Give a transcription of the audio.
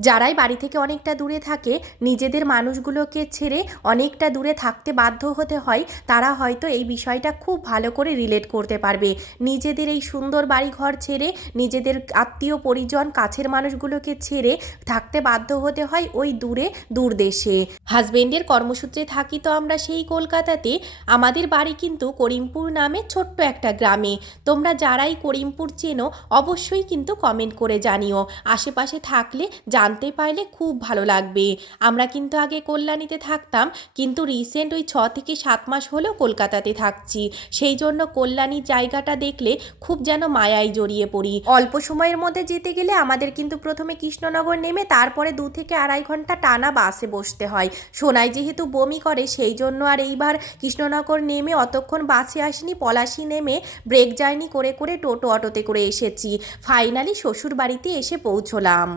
যারাই বাড়ি থেকে অনেকটা দূরে থাকে, নিজেদের মানুষগুলোকে ছেড়ে অনেকটা দূরে থাকতে বাধ্য হতে হয়, তারা হয়তো এই বিষয়টা খুব ভালো করে রিলেট করতে পারবে। নিজেদের এই সুন্দর বাড়িঘর ছেড়ে, নিজেদের আত্মীয় পরিজন, কাছের মানুষগুলোকে ছেড়ে থাকতে বাধ্য হতে হয় ওই দূরে, দূর দেশে। হাজবেন্ডের কর্মসূত্রে থাকি তো আমরা সেই কলকাতাতে, আমাদের বাড়ি কিন্তু করিমপুর নামে ছোট্ট একটা গ্রামে। তোমরা যারাই করিমপুর চেনো, অবশ্যই কিন্তু কমেন্ট করে জানিও। আশেপাশে থাকলে জানতে পারলে খুব ভালো লাগবে। আমরা কিন্তু আগে কল্যাণীতে থাকতাম, কিন্তু রিসেন্ট ওই ছ থেকে সাত মাস হলেও কলকাতাতে থাকছি। সেই জন্য কল্যাণীর জায়গাটা দেখলে খুব যেন মায়ায় জড়িয়ে পড়ি। অল্প সময়ের মধ্যে যেতে গেলে আমাদের কিন্তু প্রথমে কৃষ্ণনগর নেমে তারপরে দু থেকে আড়াই ঘণ্টা টানা বাসে বসতে হয়। সোনাই যেহেতু বমি করে, সেই জন্য আর এইবার কৃষ্ণনগর নেমে অতক্ষণ বাসে আসিনি, পলাশি নেমে ব্রেক জার্নি করে করে টোটো অটোতে করে এসেছি। ফাইনালি শ্বশুর বাড়িতে এসে পৌঁছলাম।